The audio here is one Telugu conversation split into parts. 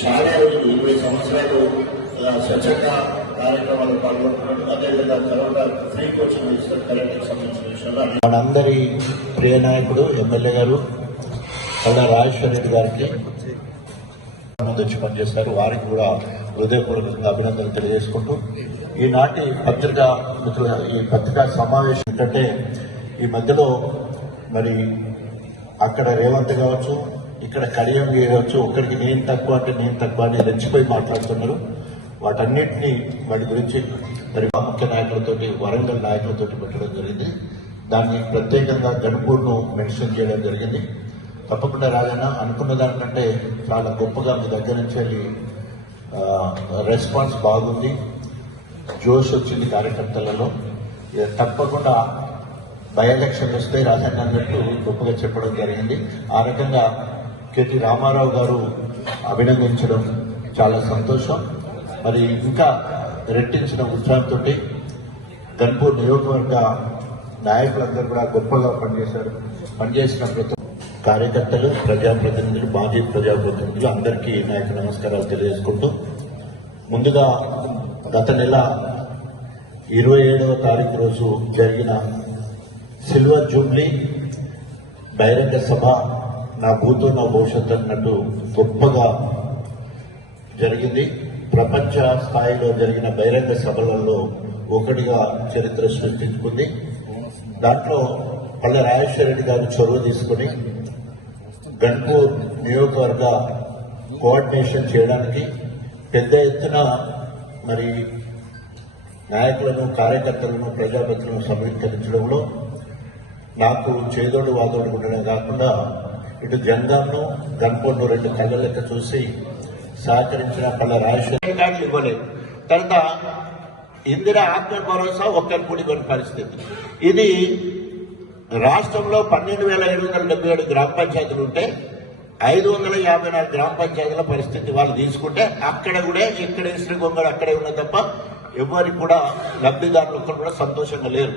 చాలా రోజులు ఇరవై సంవత్సరాలు ఆ, కార్యక్రమాలు పాల్గొంటున్నాడు. అదేవిధంగా తర్వాత ఫ్రీ కోచింగ్ ఇస్తారు కరెంట్కి సంబంధించిన విషయంలో మనందరి ప్రియ నాయకుడు ఎమ్మెల్యే గారు కళ్ళ రాజేశ్వర రెడ్డి గారికి ముందు వచ్చి పనిచేస్తారు వారికి కూడా హృదయపూర్వకంగా అభినందనలు తెలియజేసుకుంటూ ఈనాటి పత్రికా మిత్రుల ఈ పత్రికా సమావేశం ఏంటంటే ఈ మధ్యలో మరి అక్కడ రేవంత్ కావచ్చు ఇక్కడ కడియం వేయవచ్చు ఒకరికి నేను తక్కువ అంటే నేను తక్కువ అని రెచ్చిపోయి మాట్లాడుతున్నారు. వాటన్నిటినీ వాటి గురించి మరి ముఖ్య నాయకులతోటి వరంగల్ నాయకులతోటి పెట్టడం జరిగింది. దాన్ని ప్రత్యేకంగా గణపూర్ను మెన్షన్ చేయడం జరిగింది. తప్పకుండా రాజన్న అనుకున్న దానికంటే చాలా గొప్పగా మీ దగ్గర నుంచి వెళ్ళి రెస్పాన్స్ బాగుంది. జోష్ వచ్చింది కార్యకర్తలలో. ఇక తప్పకుండా బై ఎలక్షన్ వస్తే రాజన్న అన్నట్టు గొప్పగా చెప్పడం జరిగింది. ఆ రకంగా కెటి రామారావు గారు అభినందించడం చాలా సంతోషం. మరి ఇంకా రెట్టించిన ఉత్సాహంతో గన్పూర్ నియోజకవర్గ నాయకులందరూ కూడా గొప్పగా పనిచేశారు. పనిచేసిన ప్రతి కార్యకర్తలు ప్రజాప్రతినిధులు మాజీ ప్రజాప్రతినిధులు అందరికీ నాయకు నమస్కారాలు తెలియజేసుకుంటూ ముందుగా గత నెల ఇరవై ఏడవ తారీఖు రోజు జరిగిన సిల్వర్ జూబ్లీ బహిరంగ సభ నా కూతురు నా భవిష్యత్తు అన్నట్టు గొప్పగా జరిగింది. ప్రపంచ స్థాయిలో జరిగిన బహిరంగ సభలలో ఒకటిగా చరిత్ర సృష్టించుకుంది. దాంట్లో పల్లె రాజేశ్వరరెడ్డి గారు చొరవ తీసుకుని గన్పూర్ నియోజకవర్గ కోఆర్డినేషన్ చేయడానికి పెద్ద ఎత్తున మరి నాయకులను కార్యకర్తలను ప్రజాపతులను సమీకరించడంలో నాకు చేదోడు వాదోడు ఉండడం కాకుండా ఇటు జంగాంను గన్పొండు రెండు కళ్ళ లెక్క చూసి సహకరించిన పల్ల రాజశేఖర్ కార్డులు ఇవ్వలేదు. తర్వాత ఇందిరా ఆత్మ భరోసా ఒక్కరి కూడి కొన్ని పరిస్థితి. ఇది రాష్ట్రంలో పన్నెండు వేల ఏడు వందల డెబ్బై ఏడు గ్రామ పంచాయతీలు ఉంటే ఐదు వందల యాభై నాలుగు గ్రామ పంచాయతీల పరిస్థితి వాళ్ళు తీసుకుంటే అక్కడ కూడా ఇక్కడ శ్రీగొంగడు అక్కడే ఉన్న తప్ప ఎవరికి కూడా లబ్ధిదారులు ఒక్కరు కూడా సంతోషంగా లేరు.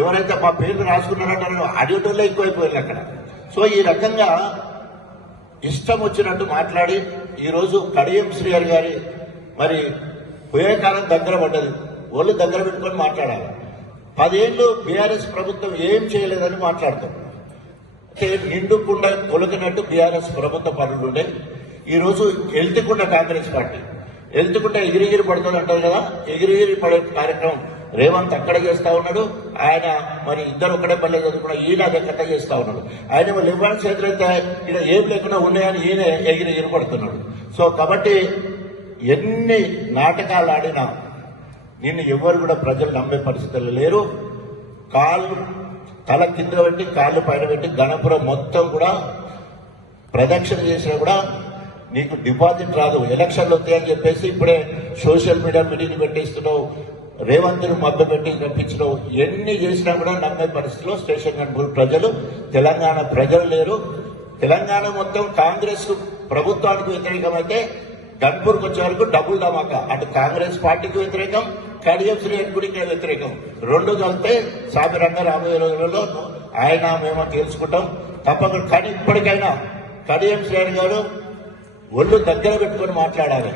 ఎవరైతే మా పేర్లు రాసుకున్నారంటారో అడిగటోళ్ళే ఎక్కువైపోయారు అక్కడ. సో ఈ రకంగా ఇష్టం వచ్చినట్టు మాట్లాడి ఈరోజు కడియం శ్రీహరి గారి మరి పోయే కాలం దగ్గర పడ్డది. ఒళ్ళు దగ్గర పెట్టుకొని మాట్లాడాలి. పదేళ్ళు బీఆర్ఎస్ ప్రభుత్వం ఏం చేయలేదని మాట్లాడతాం. అంటే నిండుకుండా కొలకినట్టు బీఆర్ఎస్ ప్రభుత్వ పనులు ఉండే ఈరోజు రోజు కాంగ్రెస్ పార్టీ. ఎల్తికుంట ఎగిరిగిరి పడుతుంది అంటారు కదా? ఎగిరిగిరి పడే కార్యక్రమం. రేవంత్ అక్కడ చేస్తా ఉన్నాడు? ఆయన మరి ఇద్దరు ఒక్కడే పల్లె చదువుకున్న ఈయన అదే కట్ట చేస్తా ఉన్నాడు. ఆయన వాళ్ళు ఇవ్వని చేతులు అయితే ఏం లేకుండా ఉన్నాయని ఈయన ఎగిరి ఎగిరిపడుతున్నాడు సో కాబట్టి ఎన్ని నాటకాలు ఆడినా నిన్ను ఎవరు కూడా ప్రజలు నమ్మే పరిస్థితులు లేరు. కాళ్ళు తల కింద పెట్టి కాళ్ళు పైన పెట్టి గణపురం మొత్తం కూడా ప్రదక్షిణ చేసినా కూడా నీకు డిపాజిట్ రాదు. ఎలక్షన్లు వస్తాయని చెప్పేసి ఇప్పుడే సోషల్ మీడియా మీటింగ్ పెట్టిస్తున్నావు. రేవంత్ను మభ్య పెట్టి రప్పించడం ఎన్ని చేసినా కూడా నమ్మే పరిస్థితిలో స్టేషన్ గన్పూర్ ప్రజలు తెలంగాణ ప్రజలు లేరు. తెలంగాణ మొత్తం కాంగ్రెస్ ప్రభుత్వానికి వ్యతిరేకమైతే గన్పూర్కి వచ్చే వరకు డబుల్ ధమాకా. అటు కాంగ్రెస్ పార్టీకి వ్యతిరేకం కడియం శ్రీ గుడికి వ్యతిరేకం. రెండు కలిపితే సాధారణంగా రాబోయే రోజులలో ఆయన మేము తెలుసుకుంటాం తప్పకుండా కానీ ఇప్పటికైనా కడియం శ్రేణి గారు ఒళ్ళు దగ్గర పెట్టుకొని మాట్లాడాలి.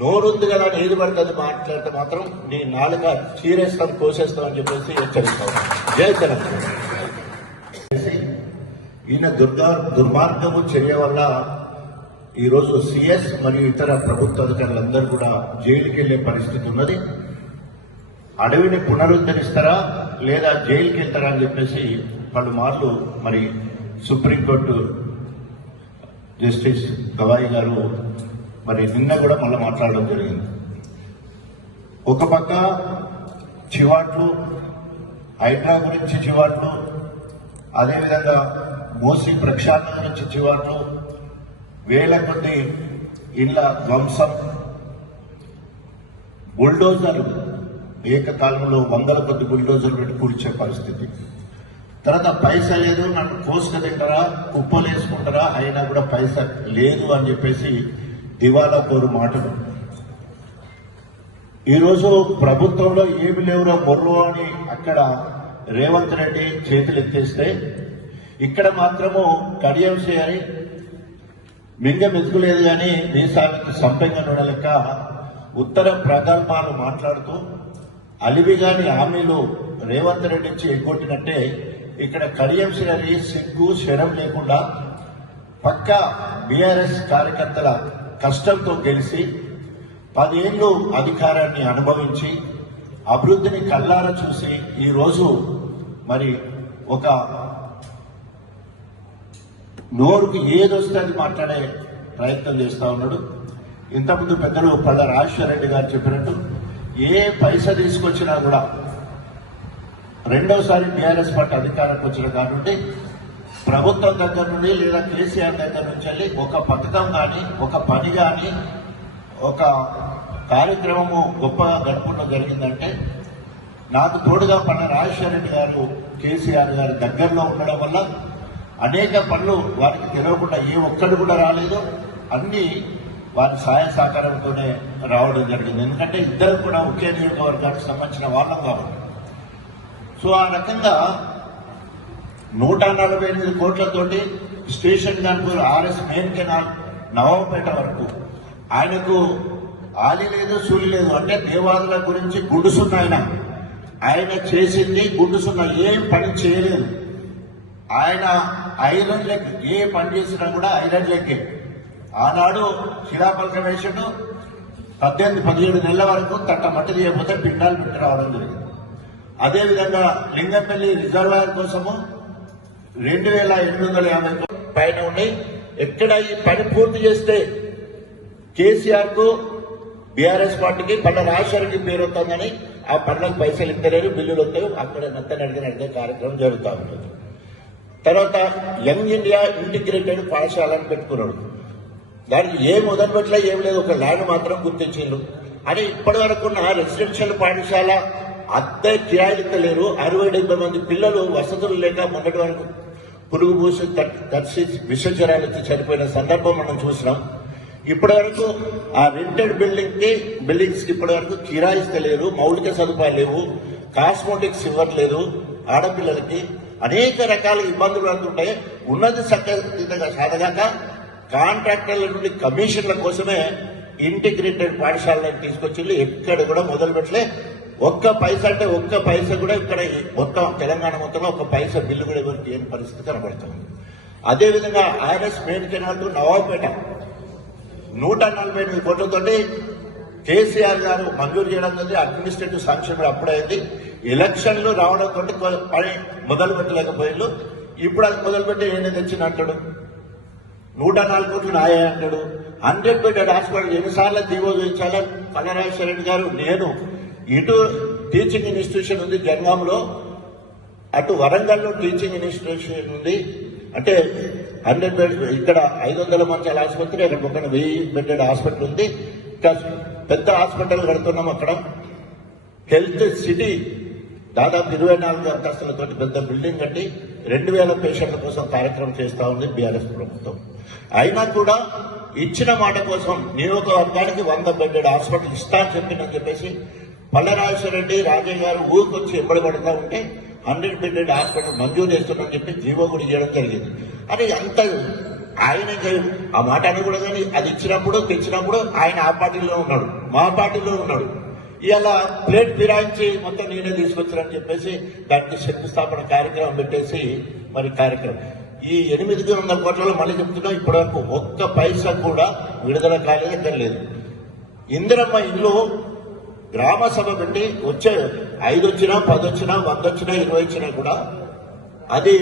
నోరుంది కదా ఏది పడుతుంది మాట్లాడితే మాత్రం నీ నాలుక చీరేస్తాం కోసేస్తాం అని చెప్పేసి హెచ్చరిస్తాం జయ తెలంగాణ. ఈయన దుర్గా దుర్మార్గము చర్య వల్ల ఈరోజు సిఎస్ మరియు ఇతర ప్రభుత్వ అధికారులందరూ కూడా జైలుకి వెళ్ళే పరిస్థితి ఉన్నది. అడవిని పునరుద్ధరిస్తారా లేదా జైలుకి వెళ్తారా అని చెప్పేసి పలుమార్లు మరి సుప్రీంకోర్టు జస్టిస్ గవాయి గారు మరి నిన్న కూడా మళ్ళీ మాట్లాడడం జరిగింది. ఒక పక్క చివాట్లు హైడ్రా గురించి చివాట్లు అదేవిధంగా మోసీ ప్రక్షాళన గురించి చివాట్లు వేల కొద్ది ఇళ్ళ ధ్వంసం బుల్డోజర్లు ఏకకాలంలో వందల కొద్ది బుల్డోజర్లు పెట్టి కూల్చే పరిస్థితి. తర్వాత పైస లేదు నన్ను కోసుక తింటారా కుప్పలు వేసుకుంటారా అయినా కూడా పైస లేదు అని చెప్పేసి దివాలా కోరు మాటలు. ఈరోజు ప్రభుత్వంలో ఏమి లేవురా బొర్రు అని అక్కడ రేవంత్ రెడ్డి చేతులు ఎత్తేస్తే ఇక్కడ మాత్రము కడియం చేయాలి మింగ మెతుకులేదు కానీ దేశానికి సంపెంగ నూనె ఉత్తర ప్రగల్భాలు మాట్లాడుతూ అలివిగాని హామీలు రేవంత్ రెడ్డి నుంచి ఎగ్గొట్టినట్టే ఇక్కడ కడియం శ్రీ సిగ్గు శరం లేకుండా పక్క బీఆర్ఎస్ కార్యకర్తల కష్టంతో గెలిచి పదేళ్ళు అధికారాన్ని అనుభవించి అభివృద్ధిని కల్లారా చూసి ఈరోజు మరి ఒక నోరుకి ఏదొస్తే అది మాట్లాడే ప్రయత్నం చేస్తూ ఉన్నాడు. ఇంతకుముందు పెద్దలు పళ్ళ రాజశేఖరరెడ్డి గారు చెప్పినట్టు ఏ పైస తీసుకొచ్చినా కూడా రెండోసారి బీఆర్ఎస్ పార్టీ అధికారంకి వచ్చిన కానుండి ప్రభుత్వం దగ్గర నుండి లేదా కేసీఆర్ దగ్గర నుంచి వెళ్ళి ఒక పథకం కానీ ఒక పని కానీ ఒక కార్యక్రమము గొప్పగా గడపడం జరిగిందంటే నాకు తోడుగా పన్న రాజశేఖర రెడ్డి గారు కేసీఆర్ గారి దగ్గరలో ఉండడం వల్ల అనేక పనులు వారికి తెలియకుండా ఏ ఒక్కడు కూడా రాలేదు. అన్నీ వారి సహాయ సహకారంతోనే రావడం జరిగింది. ఎందుకంటే ఇద్దరు కూడా ఒకే నియోజకవర్గానికి సంబంధించిన వాళ్ళం కాబట్టి. సో ఆ రకంగా నూట నలభై ఎనిమిది కోట్లతోటి station Ghanpur RS main canal Navampet వరకు. ఆయనకు ఆలి లేదు సూలి లేదు. అంటే దేవాదుల గురించి గుడుసున్న ఆయన. ఆయన చేసింది గుడుసున్న ఏం పని చేయలేదు. ఆయన ఐరన్ లెక్ ఏ పని చేసినా కూడా ఐరన్ లెక్కే ఆనాడు శిలాపలకం వేసాడు. పద్దెనిమిది పదిహేడు నెలల వరకు తట్ట మట్టి తీయకపోతే పిండాలు పెట్టి రావడం జరిగింది. అదేవిధంగా లింగంపల్లి రిజర్వాయర్ కోసము రెండు వేల ఎనిమిది వందల యాభై పైన ఉండి ఎక్కడ ఈ పని పూర్తి చేస్తే కేసీఆర్కు బీఆర్ఎస్ పార్టీకి పళ్ళ రాజశేఖర్కి పేరు వస్తుందని ఆ పనులకు పైసలు ఇద్దరు బిల్లులు వస్తాయి. అక్కడ నత్తని అడిగిన అడిగే కార్యక్రమం జరుగుతూ ఉంటుంది తర్వాత యంగ్ ఇండియా ఇంటిగ్రేటెడ్ పాఠశాలను పెట్టుకున్నాడు. దానికి ఏం మొదలు పెట్టలే ఏం లేదు. ఒక ల్యాండ్ మాత్రం గుర్తించిండు అని ఇప్పటి వరకు ఉన్న రెసిడెన్షియల్ పాఠశాల అద్దె కిరాయిలు లేరు. అరవై డెబ్బై మంది పిల్లలు వసతులు లేక మొన్నటి వరకు పురుగు పూసి తడిసి విషజ్వరాలు వచ్చి చనిపోయిన సందర్భం మనం చూసినాం. ఇప్పటి వరకు ఆ రెంటెడ్ బిల్డింగ్కి బిల్డింగ్స్కి ఇప్పటి వరకు కిరాయిస్తలేరు మౌలిక సదుపాయాలు లేవు కాస్మోటిక్స్ ఇవ్వట్లేదు ఆడపిల్లలకి. అనేక రకాల ఇబ్బందులు అందుంటాయి. ఉన్నది చక్కగా సాధగాక కాంట్రాక్టర్ల నుండి కమిషన్ల కోసమే ఇంటిగ్రేటెడ్ పాఠశాలను తీసుకొచ్చి ఎక్కడ కూడా మొదలు పెట్టలే ఒక్క పైసా అంటే ఒక్క పైసా కూడా ఇక్కడ మొత్తం తెలంగాణ మొత్తంలో ఒక్క పైసా బిల్లు కూడా ఎవరికి ఏం పరిస్థితి కనబడుతుంది. అదేవిధంగా ఆర్ఎస్ మెయిన్ కెనాల్ టు నూట నలభై ఎనిమిది కోట్లతోటి కేసీఆర్ గారు మంజూరు చేయడం జరిగింది. అడ్మినిస్ట్రేటివ్ శాంక్షన్ కూడా అప్పుడైంది ఎలక్షన్లు రావడంతో పని మొదలు పెట్టలేకపోయిండు ఇప్పుడు అది మొదలుపెట్టి ఏమైనా తెచ్చిన అంటాడు? నూట నాలుగు కోట్లు నాయ అంటాడు. హండ్రెడ్ బెడెడ్ హాస్పిటల్ ఎన్నిసార్లు దిగువ చూపించాలా కన్నరాజేశ్వర రెడ్డి గారు? నేను. ఇటు టీచింగ్ ఇన్స్టిట్యూషన్ ఉంది జంగంలో అటు వరంగల్లో టీచింగ్ ఇన్స్టిట్యూషన్ ఉంది. అంటే హండ్రెడ్ బెడ్ ఇక్కడ ఐదు వందల మంచాల ఆసుపత్రి అక్కడ పక్కన వెయ్యి బెడ్డెడ్ హాస్పిటల్ ఉంది. పెద్ద హాస్పిటల్ కడుతున్నాం అక్కడ. హెల్త్ సిటీ దాదాపు ఇరవై నాలుగు అంతస్తులతో పెద్ద బిల్డింగ్ కట్టి రెండు వేల పేషెంట్ల కోసం కార్యక్రమం చేస్తా ఉంది బీఆర్ఎస్ ప్రభుత్వం. అయినా కూడా ఇచ్చిన మాట కోసం నియోజకవర్గానికి వంద బెడ్డెడ్ హాస్పిటల్ ఇస్తా అని చెప్పిందని చెప్పేసి పల్లరాజేశ్వర రెడ్డి రాజయ్య గారు ఊరికొచ్చి ఎబ్బడి పడుతూ ఉంటే హండ్రెడ్ బెడెడ్ హాస్పిటల్ మంజూరు చేస్తున్నారని చెప్పి జీవో కూడా చేయడం జరిగింది. అని అంత ఆయన ఆ మాట అనకూడదు కానీ అది ఇచ్చినప్పుడు తెచ్చినప్పుడు ఆయన ఆ పార్టీలో ఉన్నాడు మా పార్టీలో ఉన్నాడు. ఇలా ప్లేట్ ఫిరాయించి మొత్తం నేనే తీసుకొచ్చారని చెప్పేసి దానికి శంకుస్థాపన కార్యక్రమం పెట్టేసి మరి కార్యక్రమం. ఈ ఎనిమిది వందల కోట్లలో మళ్ళీ చెప్తున్నా ఇప్పటి వరకు ఒక్క పైసా కూడా విడుదల కాలేదు ఎక్కడ లేదు ఇందిరమ్మ ఇల్లు గ్రామ సభ పెట్టి వచ్చే ఐదు వచ్చినా పది వచ్చినా వంద వచ్చినా ఇరవై వచ్చినా కూడా అది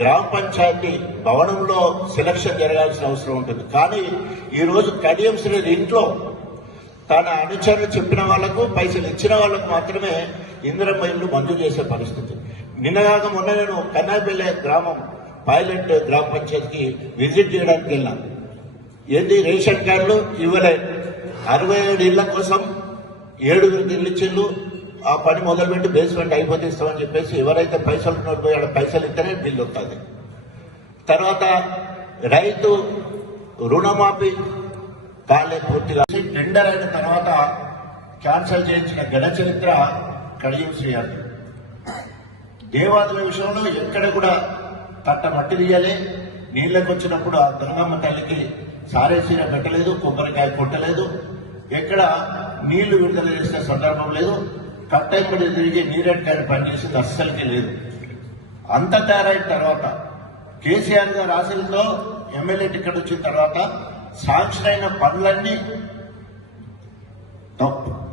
గ్రామ పంచాయతీ భవనంలో సెలక్షన్ జరగాల్సిన అవసరం ఉంటుంది. కానీ ఈరోజు కడియం శ్రీ ఇంట్లో తన అనుచరులు చెప్పిన వాళ్ళకు పైసలు ఇచ్చిన వాళ్ళకు మాత్రమే ఇందిరమ్మ ఇల్లు మంజూరు చేసే పరిస్థితి. నిన్నగాక మొన్న నేను కన్నాపల్లె గ్రామం పైలట్ గ్రామ పంచాయతీకి విజిట్ చేయడానికి వెళ్ళాను. ఏంది రేషన్ కార్డులు ఇవ్వలే. అరవై ఏడు ఇళ్ళ కోసం ఏడుగురికి ఇల్లు ఇచ్చిండ్రు ఆ పని మొదలుపెట్టి బేస్మెంట్ అయిపోతే ఇస్తామని చెప్పేసి ఎవరైతే పైసలు ఉన్నారో పోయి పైసలు ఇస్తేనే బిల్లు వస్తుంది తర్వాత రైతు రుణమాఫీ కాలే పూర్తిగా. టెండర్ అయిన తర్వాత క్యాన్సల్ చేయించిన ఘన చరిత్ర కడియం శ్రీహరి. దేవాదుల విషయంలో ఎక్కడ కూడా తట్ట మట్టి తీయాలి. నీళ్ళకి వచ్చినప్పుడు ఆ దుర్గమ్మ తల్లికి సారేసీర పెట్టలేదు కొబ్బరికాయ కొట్టలేదు. ఎక్కడ నీళ్ళు విడుదల చేసిన సందర్భం లేదు. కట్టెంబడి తిరిగి నీరెట్కాయని పనిచేసింది అస్సలకి లేదు. అంత తయారైన తర్వాత కేసీఆర్ గారు ఆశలతో ఎమ్మెల్యే టికెట్ వచ్చిన తర్వాత శాంక్షన్ అయిన పనులన్నీ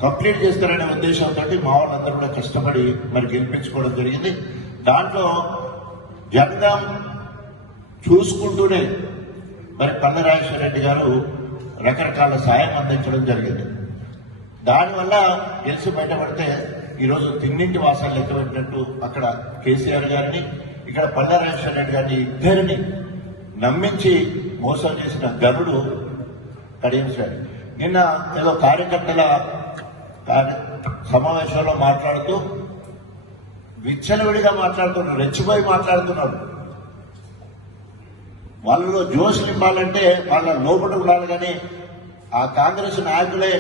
కంప్లీట్ చేస్తారనే ఉద్దేశంతో మా వాళ్ళందరూ కూడా కష్టపడి మరి గెలిపించుకోవడం జరిగింది. దాంట్లో జనగాం చూసుకుంటూనే మరి పల్లరాజేశ్వర రెడ్డి గారు రకరకాల సాయం అందించడం జరిగింది. దానివల్ల గెలిచి బయటపడితే ఈరోజు తిన్నింటి వాసాలు లెక్క పెట్టినట్టు అక్కడ కేసీఆర్ గారిని ఇక్కడ పల్లరాజేశ్వర రెడ్డి గారిని ఇద్దరిని నమ్మించి మోసం చేసిన గరుడు కడియం నిన్న ఏదో కార్యకర్తల సమావేశంలో మాట్లాడుతూ విచ్చలవిడిగా మాట్లాడుతున్నారు రెచ్చిపోయి మాట్లాడుతున్నారు. వాళ్ళలో జోష్ నింపాలంటే వాళ్ళ లోపల ఉండాలి కానీ ఆ కాంగ్రెస్ నాయకులే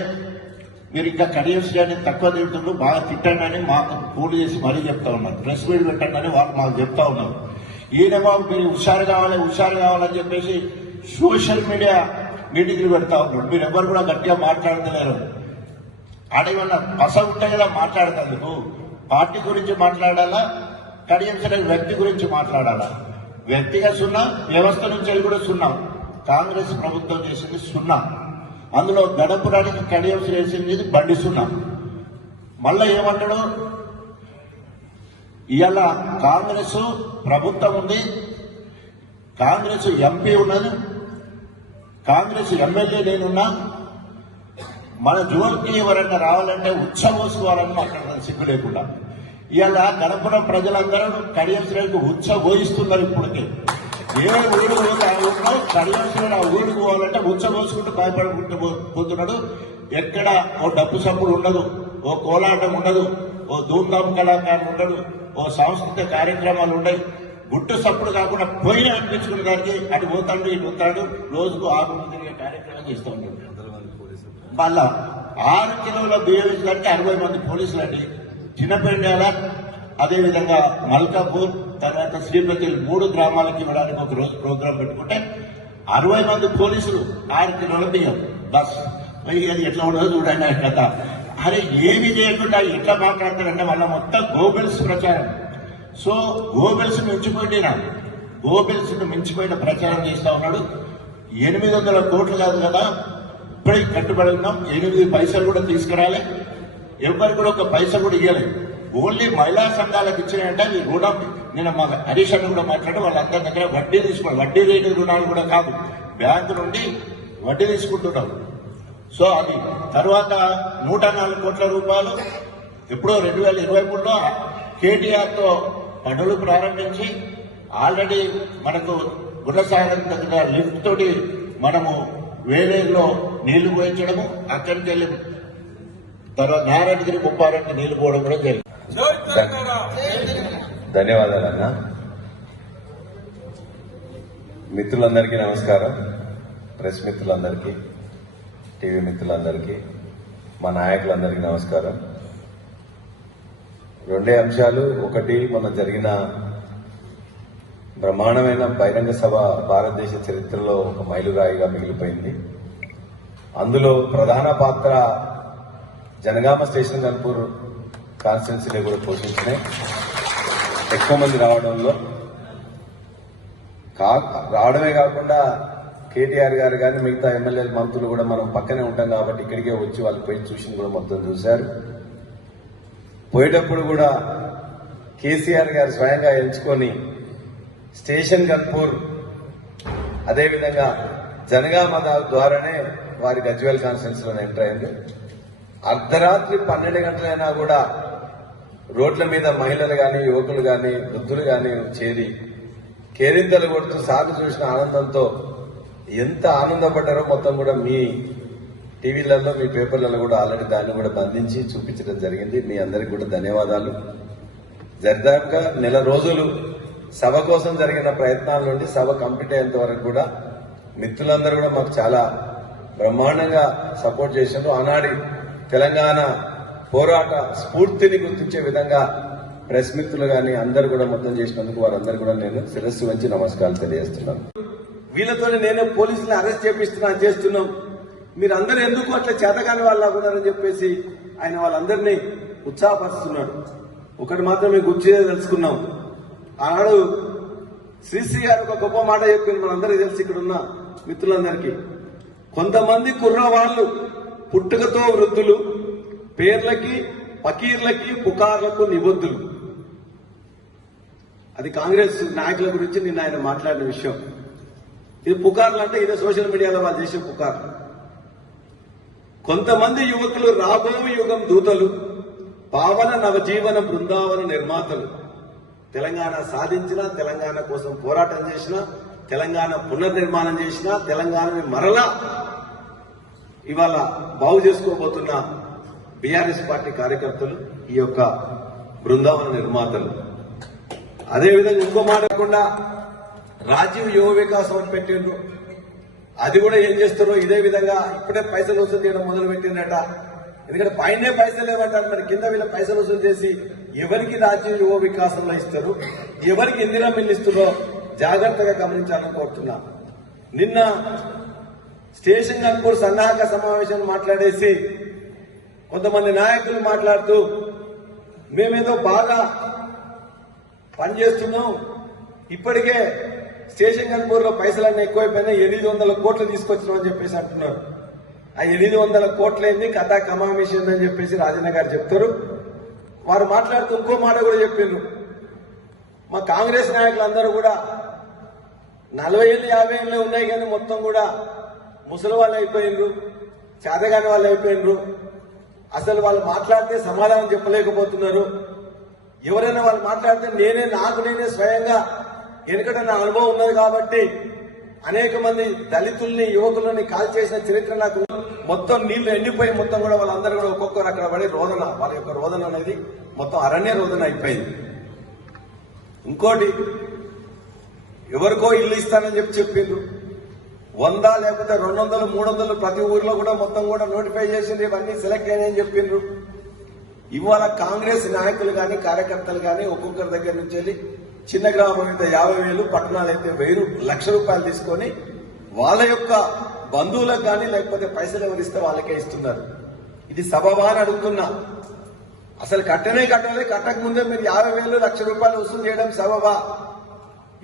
మీరు ఇంకా కడియర్స్ కానీ తక్కువ తింటుండ్రు బాగా తిట్టండి అని మాకు ఫోన్ చేసి మరీ చెప్తా ఉన్నారు. ప్రెస్ మీట్ పెట్టండి అని వాళ్ళు మాకు చెప్తా ఉన్నారు. ఈయనేమో మీరు హుషారు కావాలి హుషారు కావాలని చెప్పేసి సోషల్ మీడియా మీటింగ్లు పెడతా ఉన్నారు. మీరు ఎవరు కూడా గట్టిగా మాట్లాడతలేరు. ఆడేమన్నా పస ఉంటే కదా మాట్లాడతాను పార్టీ గురించి మాట్లాడాలా? కడియంసిన వ్యక్తి గురించి మాట్లాడాలా? వ్యక్తిగా సున్నా వ్యవస్థ నుంచి వెళ్ళి కూడా సున్నా. కాంగ్రెస్ ప్రభుత్వం చేసింది సున్నా. అందులో గడపడానికి కడియం వేసింది బండి సున్నా మళ్ళా ఏమంటాడు? ఇవాళ కాంగ్రెస్ ప్రభుత్వం ఉంది. కాంగ్రెస్ ఎంపీ ఉన్నది. కాంగ్రెస్ ఎమ్మెల్యే నేనున్నా. మన జోలికి ఎవరైనా రావాలంటే ఉచ్చబోసుకోవాలని అక్కడ సిగ్గు లేకుండా. ఇవాళ గడపడం ప్రజలందరూ కడియం శ్రేణికి ఉచ్చబోయిస్తున్నారు ఇప్పటికే. ఏ ఊరు శ్రేణి ఆ ఊరికి పోవాలంటే ఉచ్చ పోసుకుంటూ భయపడుకుంటూ పోతున్నాడు. ఎక్కడ ఓ డబ్బు సప్పుడు ఉండదు ఓ కోలాటం ఉండదు ఓ ధూమ్ధామ్ కళాకారులు ఉండడు ఓ సాంస్కృతిక కార్యక్రమాలు ఉండవు గుట్టు సప్పుడు కాకుండా పోయిన అనిపించుకున్న దానికి అటు పోతాడు ఇటు పోతాడు. రోజుకు ఆరు మంది తిరిగే కార్యక్రమం చేస్తూ ఉంటాడు. మళ్ళా ఆరు కిలోల బియ్యం ఇచ్చినట్టు అరవై మంది పోలీసులు అండి చిన్నపెండాల అదేవిధంగా మల్కాపూర్ తర్వాత శ్రీపతి మూడు గ్రామాలకి ఇవ్వడానికి ఒక రోజు ప్రోగ్రాం పెట్టుకుంటే అరవై మంది పోలీసులు ఆరు కిలోల బియ్యం బస్ అది ఎట్లా ఉండదు చూడండి ఆయన కథ. అరే ఏమి చేయకుండా ఎట్లా మాట్లాడతారంటే వాళ్ళ మొత్తం గోబెల్స్ ప్రచారం. సో గోబెల్స్ మించిపోయిన గోబెల్స్ మించిపోయిన ప్రచారం చేస్తా ఉన్నాడు. ఎనిమిది వందల కోట్లు కాదు కదా. ఇప్పుడే కట్టుబడి ఉన్నాం. ఎనిమిది పైసలు కూడా తీసుకురాలి. ఎవరు కూడా ఒక పైస కూడా ఇవ్వలేదు ఓన్లీ మహిళా సంఘాలకు ఇచ్చినాయంటే అది రుణం. నేను మా హరీష్ అని కూడా మాట్లాడి వాళ్ళందరి దగ్గర వడ్డీ తీసుకోవాలి వడ్డీ రేటు రుణాలు కూడా కాదు. బ్యాంకు నుండి వడ్డీ తీసుకుంటున్నాం. సో అది తర్వాత నూట నాలుగు కోట్ల రూపాయలు ఎప్పుడో రెండు వేల ఇరవై మూడులో కేటీఆర్తో పనులు ప్రారంభించి ఆల్రెడీ మనకు గుణసాగరం దగ్గర లిఫ్ట్ తోటి మనము వేలేరులో నీళ్ళు పోయించడము అక్కడికి వెళ్ళి తర్వాత నారాయణగిరి ముప్పారెడ్డి నీళ్ళు పోవడం కూడా జరిగింది. ధన్యవాదాలన్న. మిత్రులందరికీ నమస్కారం. ప్రెస్ మిత్రులందరికీ టీవీ మిత్రులందరికీ మా నాయకులందరికీ నమస్కారం. రెండే అంశాలు. ఒకటి మొన్న జరిగిన బ్రహ్మాండమైన బహిరంగ సభ భారతదేశ చరిత్రలో ఒక మైలురాయిగా మిగిలిపోయింది. అందులో ప్రధాన పాత్ర జనగామ స్టేషన్ కన్పూర్ కాన్స్టిట్యున్సీలో కూడా పోషించినాయి ఎక్కువ మంది రావడంలో కా రావడమే కాకుండా కేటీఆర్ గారు కానీ మిగతా ఎమ్మెల్యేలు మంత్రులు కూడా మనం పక్కనే ఉంటాం కాబట్టి ఇక్కడికే వచ్చి వాళ్ళు పోయి చూసి కూడా మొత్తం చూశారు. పోయేటప్పుడు కూడా కేసీఆర్ గారు స్వయంగా ఎంచుకొని స్టేషన్ గన్పూర్ అదేవిధంగా జనగామ ద్వారానే వారి గజ్వేల్ కాన్స్టిట్యున్సీలో ఎంటర్ అయింది. అర్ధరాత్రి పన్నెండు గంటలైనా కూడా రోడ్ల మీద మహిళలు కానీ యువకులు కానీ వృద్ధులు కానీ చేరి కేరింతలు కొడుతూ సాగు చూసిన ఆనందంతో ఎంత ఆనందపడ్డారో మొత్తం కూడా మీ టీవీలలో మీ పేపర్లలో కూడా ఆల్రెడీ దాన్ని కూడా బంధించి చూపించడం జరిగింది. మీ అందరికి కూడా ధన్యవాదాలు. జరిదాకా నెల రోజులు సభ కోసం జరిగిన ప్రయత్నాల నుండి సభ కంప్లీట్ అయ్యేంత వరకు కూడా మిత్రులందరూ కూడా మాకు చాలా బ్రహ్మాండంగా సపోర్ట్ చేశారు ఆనాడి తెలంగాణ పోరాట స్ఫూర్తిని గుర్తించే విధంగా ప్రెస్ మిత్రులు కానీ అందరు కూడా మొత్తం చేసినందుకు వారందరూ కూడా నేను శిరస్సు వంచి నమస్కారాలు తెలియజేస్తున్నాను. వీళ్ళతోనే నేనే పోలీసులు అరెస్ట్ చేపిస్తున్నా చేస్తున్నాం. మీరు అందరూ ఎందుకు అట్లా చేతగాని వాళ్ళ ఉన్నారని చెప్పేసి ఆయన వాళ్ళందరినీ ఉత్సాహపరుస్తున్నాడు. ఒకటి మాత్రమే గుర్తు తెలుసుకున్నాం. ఆనాడు శ్రీశ్రీ గారు ఒక గొప్ప మాట చెప్పింది మనందరికీ తెలిసి ఇక్కడ ఉన్న మిత్రులందరికీ. కొంతమంది కుర్రవాళ్ళు పుట్టుకతో వృద్ధులు పేర్లకి పకీర్లకి పుకార్లకు నిబద్ధులు అది కాంగ్రెస్ నాయకుల గురించి నిన్న ఆయన మాట్లాడిన విషయం. ఇది పుకార్లు అంటే ఇదే సోషల్ మీడియాలో వాళ్ళు చేసే పుకార్లు. కొంతమంది యువకులు రాబో యుగం దూతలు పావన నవజీవన బృందావన నిర్మాతలు. తెలంగాణ సాధించిన తెలంగాణ కోసం పోరాటం చేసిన తెలంగాణ పునర్నిర్మాణం చేసిన తెలంగాణని మరలా ఇవాళ బాగు చేసుకోబోతున్న బీఆర్ఎస్ పార్టీ కార్యకర్తలు ఈ యొక్క బృందావన నిర్మాతలు. అదేవిధంగా ఇంకో మాటకుండా రాజీవ్ యువ వికాసం అని పెట్టిండ్రు. అది కూడా ఏం చేస్తారో ఇదే విధంగా ఇప్పుడే పైసలు వసూలు చేయడం మొదలు పెట్టిందట ఎందుకంటే పైనే పైసలు లేవంటారు మరి కింద వీళ్ళ పైసలు వసూలు చేసి ఎవరికి రాజీవ్ యువ వికాసంలో ఇస్తారు ఎవరికి ఇందిరా మిల్లు ఇస్తారో జాగ్రత్తగా గమనించాలని కోరుతున్నా. నిన్న స్టేషన్ కనుకూరు సన్నాహక సమావేశం మాట్లాడేసి కొంతమంది నాయకులు మాట్లాడుతూ మేమేదో బాగా పనిచేస్తున్నాం. ఇప్పటికే స్టేషన్ కనుపూర్లో పైసలన్నీ ఎక్కువైపోయినాయి. ఎనిమిది వందల కోట్లు తీసుకొచ్చినాం అని చెప్పేసి అంటున్నారు. ఆ ఎనిమిది వందల కోట్లయింది కథా కమామిషన్ అని చెప్పేసి రాజన్న గారు చెప్తారు. వారు మాట్లాడుతూ ఇంకో మాట కూడా చెప్పిండ్రు. మా కాంగ్రెస్ నాయకులందరూ కూడా నలభై ఏళ్ళు యాభై ఏళ్ళు ఉన్నాయి కానీ మొత్తం కూడా ముసలి వాళ్ళు అయిపోయినరు చేతగాని వాళ్ళు అయిపోయినరు అసలు వాళ్ళు మాట్లాడితే సమాధానం చెప్పలేకపోతున్నారు. ఎవరైనా వాళ్ళు మాట్లాడితే నేనే నాకు నేనే స్వయంగా ఎందుకంటే నా అనుభవం ఉన్నది కాబట్టి అనేక మంది దళితుల్ని యువకులని కాల్ చేసిన చరిత్ర నాకు మొత్తం నీళ్ళు ఎండిపోయి మొత్తం కూడా వాళ్ళందరూ కూడా ఒక్కొక్కరు అక్కడ పడి రోదన వాళ్ళ యొక్క రోదన అనేది మొత్తం అరణ్య రోదన అయిపోయింది. ఇంకోటి ఎవరికో ఇల్లు ఇస్తానని చెప్పి చెప్పిండ్రు. వంద లేకపోతే రెండు వందలు మూడు వందలు ప్రతి ఊర్లో కూడా మొత్తం కూడా నోటిఫై చేసిండ్రు ఇవన్నీ సెలెక్ట్ అయినాయని చెప్పిండ్రు. ఇవాళ కాంగ్రెస్ నాయకులు కానీ కార్యకర్తలు కానీ ఒక్కొక్కరి దగ్గర నుంచి వెళ్ళి చిన్న గ్రామం అయితే యాభై వేలు పట్టణాలు అయితే వెయ్యి లక్ష రూపాయలు తీసుకొని వాళ్ళ యొక్క బంధువులకు కానీ లేకపోతే పైసలు ఎవరిస్తే వాళ్ళకే ఇస్తున్నారు. ఇది సబబా అని అడుగుతున్నా. అసలు కట్టనే కట్టలేదు. కట్టక ముందే మీరు యాభై వేలు లక్ష రూపాయలు వసూలు చేయడం సబబా.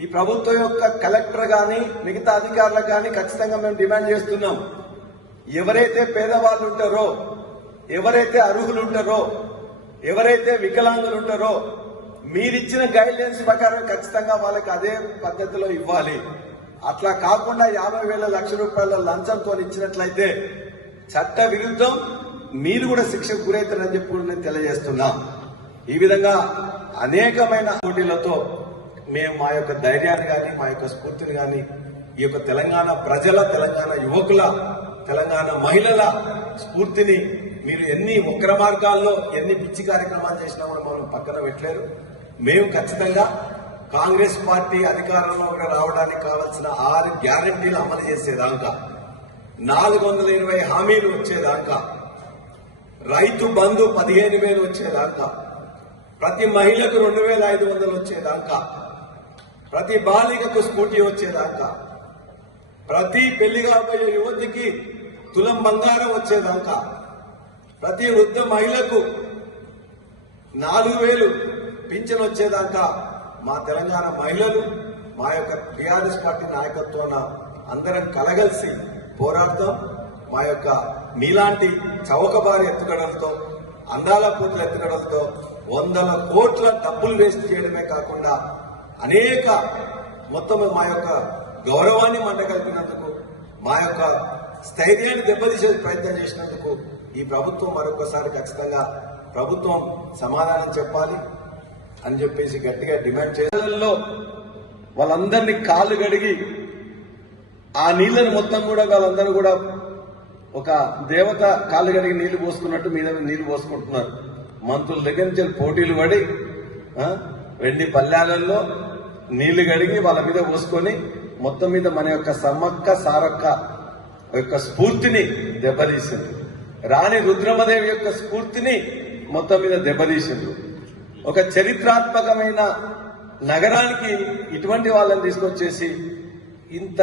ఈ ప్రభుత్వం యొక్క కలెక్టర్ గాని మిగతా అధికారులకు గాని ఖచ్చితంగా మేము డిమాండ్ చేస్తున్నాం. ఎవరైతే పేదవాళ్ళు ఉంటారో ఎవరైతే అర్హులు ఉంటారో ఎవరైతే వికలాంగులు ఉంటారో మీరిచ్చిన గైడ్ లైన్స్ ప్రకారం ఖచ్చితంగా వాళ్ళకి అదే పద్ధతిలో ఇవ్వాలి. అట్లా కాకుండా యాభై వేల లక్ష రూపాయల లంచంతో ఇచ్చినట్లయితే చట్ట విరుద్ధం మీరు కూడా శిక్షకు గురవుతారని చెప్పి నేను తెలియజేస్తున్నా. ఈ విధంగా అనేకమైన పోటీలతో మేము మా యొక్క ధైర్యాన్ని కానీ మా యొక్క స్ఫూర్తిని కానీ ఈ యొక్క తెలంగాణ ప్రజల తెలంగాణ యువకుల తెలంగాణ మహిళల స్ఫూర్తిని మీరు ఎన్ని వక్ర మార్గాల్లో ఎన్ని పిచ్చి కార్యక్రమాలు చేసినా కూడా మనం పక్కన పెట్టలేరు. మేము ఖచ్చితంగా కాంగ్రెస్ పార్టీ అధికారంలో రావడానికి కావాల్సిన ఆరు గ్యారంటీలు అమలు చేసేదాకా నాలుగు వందల ఇరవై హామీలు వచ్చేదాకా రైతు బంధు పదిహేను వేలు వచ్చేదాకా ప్రతి మహిళకు రెండు వేల ఐదు వందలు వచ్చేదాకా ప్రతి బాలికకు స్కూటీ వచ్చేదాకా ప్రతి పెళ్ళి కాబోయే యువతికి తులం బంగారం వచ్చేదాకా ప్రతి వృద్ధ మహిళకు నాలుగు వేలు పింఛన్ వచ్చేదాకా మా తెలంగాణ మహిళలు మా యొక్క టీఆర్ఎస్ పార్టీ నాయకత్వాన అందరం కలగలిసి పోరాడతాం. మా యొక్క మీలాంటి చౌకబారి ఎత్తుగడలతో అందాల పూతల ఎత్తుగడలతో వందల కోట్ల డబ్బులు వేస్ట్ చేయడమే కాకుండా అనేక మొత్తం మా యొక్క గౌరవాన్ని మండగలిపినందుకు మా యొక్క స్థైర్యాన్ని దెబ్బతీసే ప్రయత్నం చేసినందుకు ఈ ప్రభుత్వం మరొకసారి ఖచ్చితంగా ప్రభుత్వం సమాధానం చెప్పాలి అని చెప్పేసి గట్టిగా డిమాండ్ చేయాలలో వాళ్ళందరినీ కాళ్ళు గడిగి ఆ నీళ్ళని మొత్తం కూడా వాళ్ళందరూ కూడా ఒక దేవత కాళ్ళు కడిగి నీళ్ళు పోసుకున్నట్టు మీద మీద నీళ్ళు పోసుకుంటున్నారు. మంత్రుల దగ్గర నుంచి పోటీలు పడి రెండు పల్లెలలో నీళ్ళు కడిగి వాళ్ళ మీద పోసుకొని మొత్తం మీద మన యొక్క సమ్మక్క సారక్క యొక్క స్ఫూర్తిని దెబ్బతీసింది. రాణి రుద్రమదేవి యొక్క స్ఫూర్తిని మొత్తం మీద దెబ్బతీసింది. ఒక చరిత్రాత్మకమైన నగరానికి ఇటువంటి వాళ్ళని తీసుకొచ్చేసి ఇంత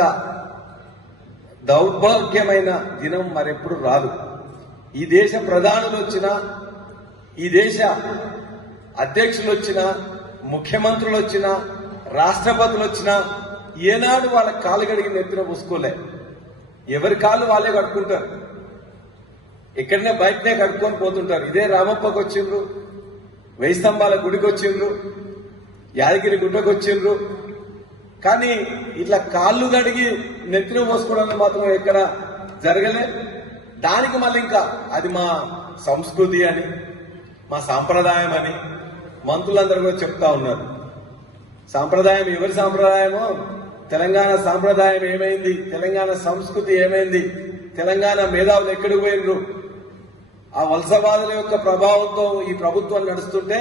దౌర్భాగ్యమైన దినం మరెప్పుడు రాదు. ఈ దేశ ప్రధానులు వచ్చినా ఈ దేశ అధ్యక్షులు వచ్చినా ముఖ్యమంత్రులు వచ్చినా రాష్ట్రపతులు వచ్చినా ఏనాడు వాళ్ళ కాలు గడిగి నెత్తిన పూసుకోలే ఎవరి కాళ్ళు వాళ్ళే కట్టుకుంటారు ఎక్కడనే బయటనే కట్టుకొని పోతుంటారు. ఇదే రామప్పకు వచ్చిండ్రు వెయ్యి స్తంభాల గుడికి వచ్చిండ్రు యాదగిరి గుడ్డకు వచ్చిండ్రు కానీ ఇట్లా కాళ్ళు కడిగి నెత్తిన పోసుకోవడానికి మాత్రం ఎక్కడ జరగలే. దానికి మళ్ళీ ఇంకా అది మా సంస్కృతి అని మా సాంప్రదాయం అని మంత్రులందరూ కూడా చెప్తా ఉన్నారు సాంప్రదాయం ఎవరి సాంప్రదాయమో? తెలంగాణ సాంప్రదాయం ఏమైంది? తెలంగాణ సంస్కృతి ఏమైంది? తెలంగాణ మేధావులు ఎక్కడికి పోయినరు? ఆ వలసవాదుల యొక్క ప్రభావంతో ఈ ప్రభుత్వం నడుస్తుంటే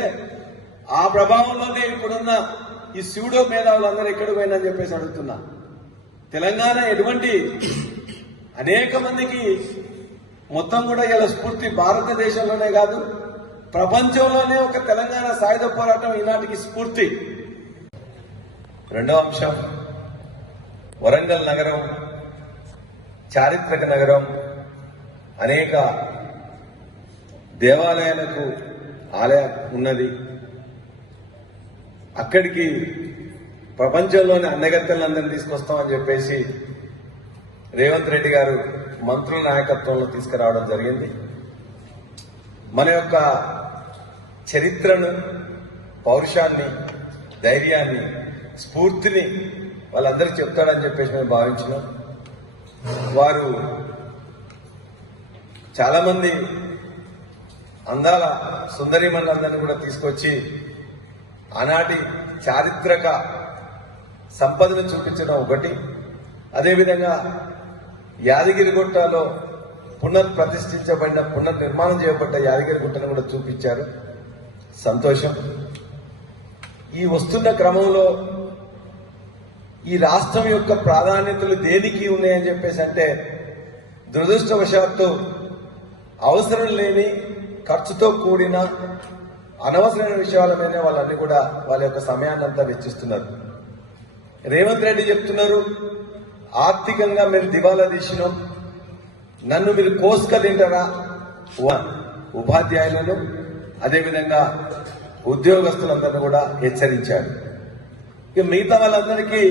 ఆ ప్రభావంలోనే ఇప్పుడున్న ఈ శివుడో మేధావులందరూ ఎక్కడికి పోయినని చెప్పేసి అడుగుతున్నా. తెలంగాణ ఎటువంటి అనేక మందికి మొత్తం కూడా ఇలా స్ఫూర్తి భారతదేశంలోనే కాదు ప్రపంచంలోనే ఒక తెలంగాణ సాయుధ పోరాటం ఈనాటికి స్ఫూర్తి. రెండవ అంశం వరంగల్ నగరం చారిత్రక నగరం అనేక దేవాలయాలకు ఆలయం ఉన్నది. అక్కడికి ప్రపంచంలోని అన్నగత్తెలందరినీ తీసుకొస్తామని చెప్పేసి రేవంత్ రెడ్డి గారు మంత్రుల నాయకత్వంలో తీసుకురావడం జరిగింది. మన యొక్క చరిత్రను పౌరుషాన్ని ధైర్యాన్ని స్ఫూర్తిని వాళ్ళందరికీ చెప్తాడని చెప్పేసి మేము భావించినాం. వారు చాలామంది అందాల సుందరిమణులందరినీ కూడా తీసుకొచ్చి ఆనాటి చారిత్రక సంపదను చూపించడం ఒకటి. అదేవిధంగా యాదగిరిగుట్టలో పునర్ప్రతిష్ఠించబడిన పునర్నిర్మాణం చేయబడ్డ యాదగిరి గుట్టను కూడా చూపించారు. సంతోషం. ఈ వస్తున్న క్రమంలో ఈ రాష్ట్రం యొక్క ప్రాధాన్యతలు దేనికి ఉన్నాయని చెప్పేసి అంటే దురదృష్టవశాత్తు అవసరం లేని ఖర్చుతో కూడిన అనవసరమైన విషయాల మీద వాళ్ళన్ని కూడా వాళ్ళ యొక్క సమయాన్ని అంతా వెచ్చిస్తున్నారు. రేవంత్ రెడ్డి చెప్తున్నారు ఆర్థికంగా మీరు దివాలా తీసినాం. నన్ను మీరు కోసుక తింటారా? ఉపాధ్యాయులను అదేవిధంగా ఉద్యోగస్తులందరినీ కూడా హెచ్చరించాడు. ఇక మిగతా వాళ్ళందరికీ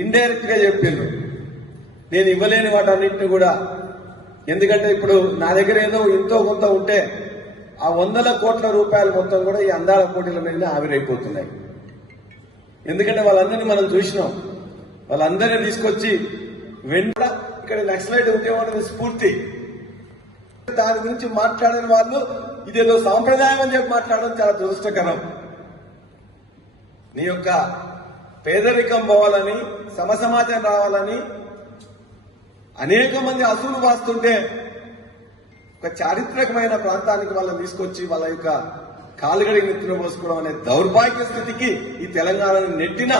ఇండైరెక్ట్గా చెప్పిండ్రు. నేను ఇవ్వలేని వాటన్నిటిని కూడా. ఎందుకంటే ఇప్పుడు నా దగ్గర ఏదో ఎంతో కొంత ఉంటే ఆ వందల కోట్ల రూపాయలు మొత్తం కూడా ఈ అందాల పోటీల మీద ఆవిరైపోతున్నాయి. ఎందుకంటే వాళ్ళందరినీ మనం చూసినాం. వాళ్ళందరినీ తీసుకొచ్చి వెంట ఇక్కడ నక్సలైట్ ఉద్యమం స్ఫూర్తి. దాని గురించి మాట్లాడిన వాళ్ళు ఇదేదో సాంప్రదాయం అని చెప్పి మాట్లాడడం చాలా దురదృష్టకరం. నీ యొక్క పేదరికం పోవాలని సమసమాజం రావాలని అనేక మంది అసూలు వాస్తుంటే ఒక చారిత్రకమైన ప్రాంతానికి వాళ్ళని తీసుకొచ్చి వాళ్ళ యొక్క కాలుగడి నెత్తిన పోసుకోవడం అనే దౌర్భాగ్య స్థితికి ఈ తెలంగాణను నెట్టిన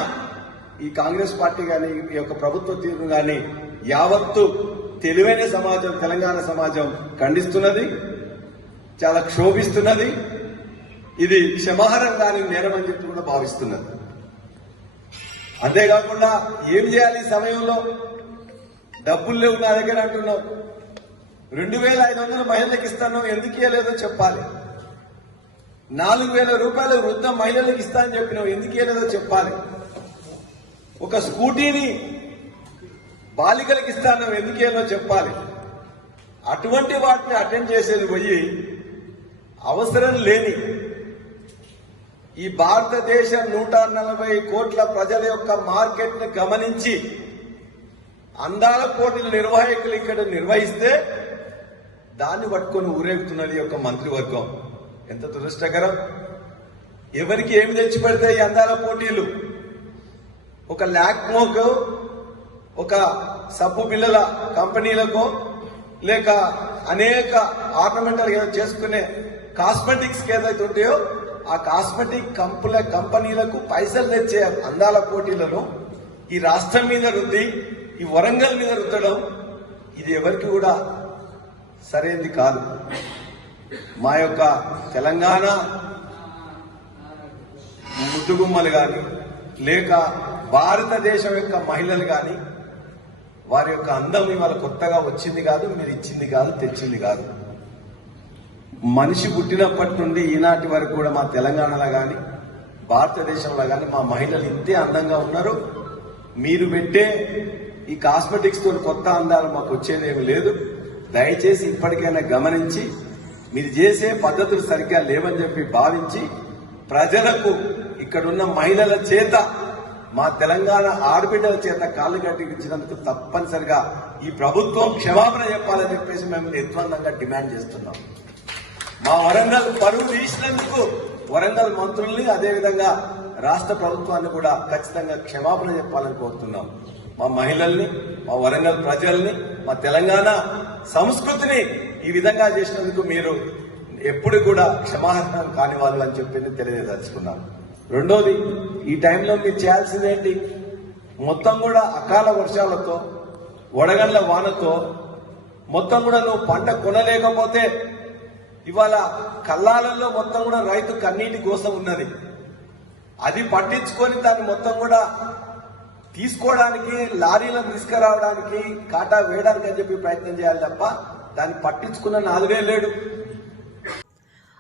ఈ కాంగ్రెస్ పార్టీ కానీ ఈ యొక్క ప్రభుత్వ తీరు కానీ యావత్తు తెలివైన సమాజం తెలంగాణ సమాజం ఖండిస్తున్నది చాలా క్షోభిస్తున్నది. ఇది క్షమాహారం కాని నేరం అని చెప్పి కూడా భావిస్తున్నది. అంతేకాకుండా ఏం చేయాలి ఈ సమయంలో? డబ్బులు లేవు నా దగ్గర అంటున్నావు. రెండు వేల ఐదు వందలు మహిళలకు ఇస్తాను ఎందుకు ఇవ్వలేదో చెప్పాలి. నాలుగు వేల రూపాయలు వృద్ధ మహిళలకు ఇస్తా అని చెప్పినావు ఎందుకు ఇవ్వలేదో చెప్పాలి. ఒక స్కూటీని బాలికలకు ఇస్తాను ఎందుకేనో చెప్పాలి. అటువంటి వాటిని అటెండ్ చేసేది పోయి అవసరం లేని ఈ భారతదేశం నూట నలభై కోట్ల ప్రజల యొక్క మార్కెట్ని గమనించి అందాల పోటీల నిర్వాహకులు ఇక్కడ నిర్వహిస్తే దాన్ని పట్టుకొని ఊరేగుతున్నది యొక్క మంత్రివర్గం. ఎంత దురదృష్టకరం. ఎవరికి ఏమి తెచ్చి ఈ అందాల పోటీలు? ఒక ల్యాక్మోకు ఒక సబ్బు బిల్లల కంపెనీలకు లేక అనేక ఆర్నమెంటల్ ఏదో చేసుకునే కాస్మెటిక్స్ ఏదైతే ఉంటాయో ఆ కాస్మెటిక్ కంపుల కంపెనీలకు పైసలు తెచ్చే అందాల పోటీలను ఈ రాష్ట్రం మీద రుద్ది ఈ వరంగల్ మీద రుద్దడం ఇది ఎవరికి కూడా సరైనది కాదు. మా యొక్క తెలంగాణ ముద్దుగుమ్మలు కానీ లేక భారతదేశం యొక్క మహిళలు కానీ వారి యొక్క అందం ఇవాళ కొత్తగా వచ్చింది కాదు మీరు ఇచ్చింది కాదు తెచ్చింది కాదు. మనిషి పుట్టినప్పటి నుండి ఈనాటి వరకు కూడా మా తెలంగాణలో కానీ భారతదేశంలో కానీ మా మహిళలు ఇంతే అందంగా ఉన్నారు. మీరు పెట్టే ఈ కాస్మెటిక్స్తో కొత్త అందాలు మాకు వచ్చేదేమి లేదు. దయచేసి ఇప్పటికైనా గమనించి మీరు చేసే పద్ధతులు సరిగ్గా లేవని చెప్పి భావించి ప్రజలకు ఇక్కడున్న మహిళల చేత మా తెలంగాణ ఆడబిడ్డల చేత కాళ్ళు కట్టించినందుకు తప్పనిసరిగా ఈ ప్రభుత్వం క్షమాపణ చెప్పాలని చెప్పేసి మేము నిర్ద్వందంగా డిమాండ్ చేస్తున్నాం. మా వరంగల్ పరువు తీసినందుకు వరంగల్ మంత్రుల్ని అదేవిధంగా రాష్ట్ర ప్రభుత్వాన్ని కూడా ఖచ్చితంగా క్షమాపణ చెప్పాలని కోరుతున్నాం. మా మహిళల్ని మా వరంగల్ ప్రజల్ని మా తెలంగాణ సంస్కృతిని ఈ విధంగా చేసినందుకు మీరు ఎప్పుడు కూడా క్షమార్హం కాని వాళ్ళు అని చెప్పి తెలియదలుచుకున్నాను రెండోది ఈ టైంలో మీరు చేయాల్సింది ఏంటి మొత్తం కూడా అకాల వర్షాలతో వడగండ్ల వానతో మొత్తం కూడా నువ్వు పంట కొనలేకపోతే ఇవాళ కల్లాలలో మొత్తం కూడా రైతు కన్నీటి కోసం ఉన్నది. అది పట్టించుకొని దాన్ని మొత్తం కూడా తీసుకోవడానికి లారీలను తీసుకురావడానికి కాటా వేయడానికి అని చెప్పి ప్రయత్నం చేయాలి తప్ప దాన్ని పట్టించుకున్న నాలుగే లేడు.